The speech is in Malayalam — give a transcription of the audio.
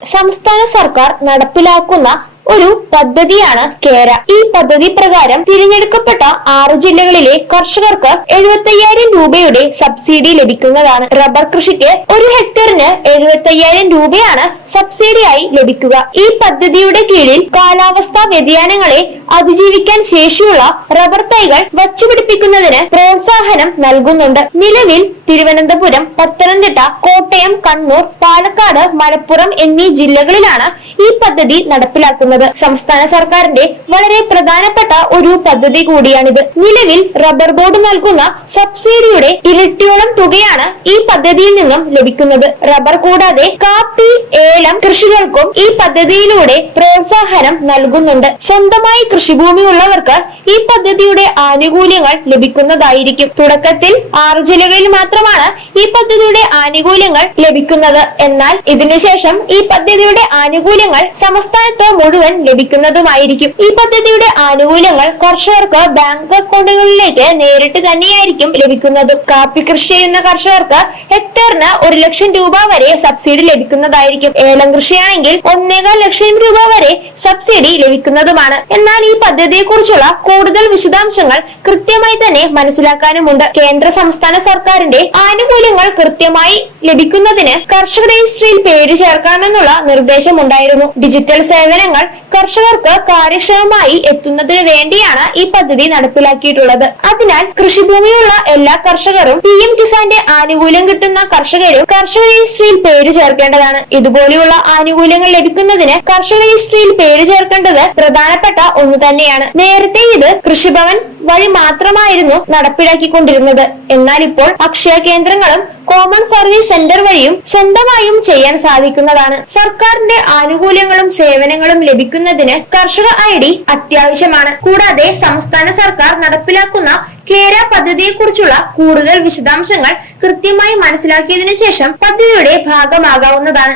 സംസ്ഥാന സർക്കാർ നടപ്പിലാക്കുന്ന ഒരു പദ്ധതിയാണ് കേര. ഈ പദ്ധതി പ്രകാരം തിരഞ്ഞെടുക്കപ്പെട്ട 6 ജില്ലകളിലെ കർഷകർക്ക് 75,000 രൂപയുടെ സബ്സിഡി ലഭിക്കുന്നതാണ്. റബ്ബർ കൃഷിക്ക് 1 ഹെക്ടറിന് 75,000 രൂപയാണ് സബ്സിഡിയായി ലഭിക്കുക. ഈ പദ്ധതിയുടെ കീഴിൽ കാലാവസ്ഥാ വ്യതിയാനങ്ങളെ അതിജീവിക്കാൻ ശേഷിയുള്ള റബ്ബർ തൈകൾ വച്ചുപിടിപ്പിക്കുന്നതിന് പ്രോത്സാഹനം നൽകുന്നുണ്ട്. നിലവിൽ തിരുവനന്തപുരം, പത്തനംതിട്ട, കോട്ടയം, കണ്ണൂർ, പാലക്കാട്, മലപ്പുറം എന്നീ ജില്ലകളിലാണ് ഈ പദ്ധതി നടപ്പിലാക്കുന്നത്. സംസ്ഥാന സർക്കാരിന്റെ വളരെ പ്രധാനപ്പെട്ട ഒരു പദ്ധതി കൂടിയാണിത്. നിലവിൽ റബ്ബർ ബോർഡ് നൽകുന്ന സബ്സിഡിയുടെ ഇരട്ടിയോളം തുകയാണ് ഈ പദ്ധതിയിൽ നിന്നും ലഭിക്കുന്നത്. റബ്ബർ കൂടാതെ കാപ്പി, ഏലം കൃഷികൾക്കും ഈ പദ്ധതിയിലൂടെ പ്രോത്സാഹനം നൽകുന്നുണ്ട്. സ്വന്തമായി കൃഷിഭൂമി ഉള്ളവർക്ക് ഈ പദ്ധതിയുടെ ആനുകൂല്യങ്ങൾ ലഭിക്കുന്നതായിരിക്കും. തുടക്കത്തിൽ 6 ജില്ലകളിൽ മാത്രമാണ് ഈ പദ്ധതിയുടെ ആനുകൂല്യങ്ങൾ ലഭിക്കുന്നത്. എന്നാൽ ഇതിനുശേഷം ഈ പദ്ധതിയുടെ ആനുകൂല്യങ്ങൾ സംസ്ഥാനത്ത് മുഴുവൻ ലഭിക്കുന്നതുമായിരിക്കും. ഈ പദ്ധതിയുടെ ആനുകൂല്യങ്ങൾ കർഷകർക്ക് ബാങ്ക് അക്കൗണ്ടുകളിലേക്ക് നേരിട്ട് തന്നെയായിരിക്കും ലഭിക്കുന്നതും. കാപ്പി കൃഷി ചെയ്യുന്ന കർഷകർക്ക് ഹെക്ടറിന് 1 ലക്ഷം രൂപ വരെ സബ്സിഡി ലഭിക്കുന്നതായിരിക്കും. ഏലം കൃഷിയാണെങ്കിൽ 1.25 ലക്ഷം രൂപ വരെ സബ്സിഡി ലഭിക്കുന്നതുമാണ്. എന്നാൽ ഈ പദ്ധതിയെ കുറിച്ചുള്ള കൂടുതൽ വിശദാംശങ്ങൾ കൃത്യമായി തന്നെ മനസ്സിലാക്കാനുമുണ്ട്. കേന്ദ്ര സംസ്ഥാന സർക്കാരിന്റെ ആനുകൂല്യങ്ങൾ കൃത്യമായി ലഭിക്കുന്നതിന് കർഷക രജിസ്ട്രിയിൽ പേര് ചേർക്കണമെന്നുള്ള നിർദ്ദേശമുണ്ടായിരുന്നു. ഡിജിറ്റൽ സേവനങ്ങൾ കർഷകർക്ക് കാര്യക്ഷമമായി എത്തുന്നതിന് വേണ്ടിയാണ് ഈ പദ്ധതി നടപ്പിലാക്കിയിട്ടുള്ളത്. അതിനാൽ കൃഷിഭൂമിയുള്ള എല്ലാ കർഷകരും PM കിസാന്റെ ആനുകൂല്യം കിട്ടുന്ന കർഷകരും കർഷക രജിസ്ട്രിയിൽ പേര് ചേർക്കേണ്ടതാണ്. ഇതുപോലെയുള്ള ആനുകൂല്യങ്ങൾ ലഭിക്കുന്നതിന് കർഷക രജിസ്ട്രിയിൽ പേര് ചേർക്കേണ്ടത് പ്രധാനപ്പെട്ട ഒന്ന് തന്നെയാണ്. നേരത്തെ ഇത് കൃഷിഭവൻ വഴി മാത്രമായിരുന്നു നടപ്പിലാക്കിക്കൊണ്ടിരുന്നത്. എന്നാൽ ഇപ്പോൾ അക്ഷയ കേന്ദ്രങ്ങളും കോമൺ സർവീസ് സെന്റർ വഴിയും സ്വന്തമായും ചെയ്യാൻ സാധിക്കുന്നതാണ്. സർക്കാരിന്റെ ആനുകൂല്യങ്ങളും സേവനങ്ങളും ലഭിക്കുന്നതിന് കർഷക ID അത്യാവശ്യമാണ്. കൂടാതെ സംസ്ഥാന സർക്കാർ നടപ്പിലാക്കുന്ന കേര പദ്ധതിയെ കുറിച്ചുള്ള കൂടുതൽ വിശദാംശങ്ങൾ കൃത്യമായി മനസ്സിലാക്കിയതിനു ശേഷം പദ്ധതിയുടെ ഭാഗമാകാവുന്നതാണ്.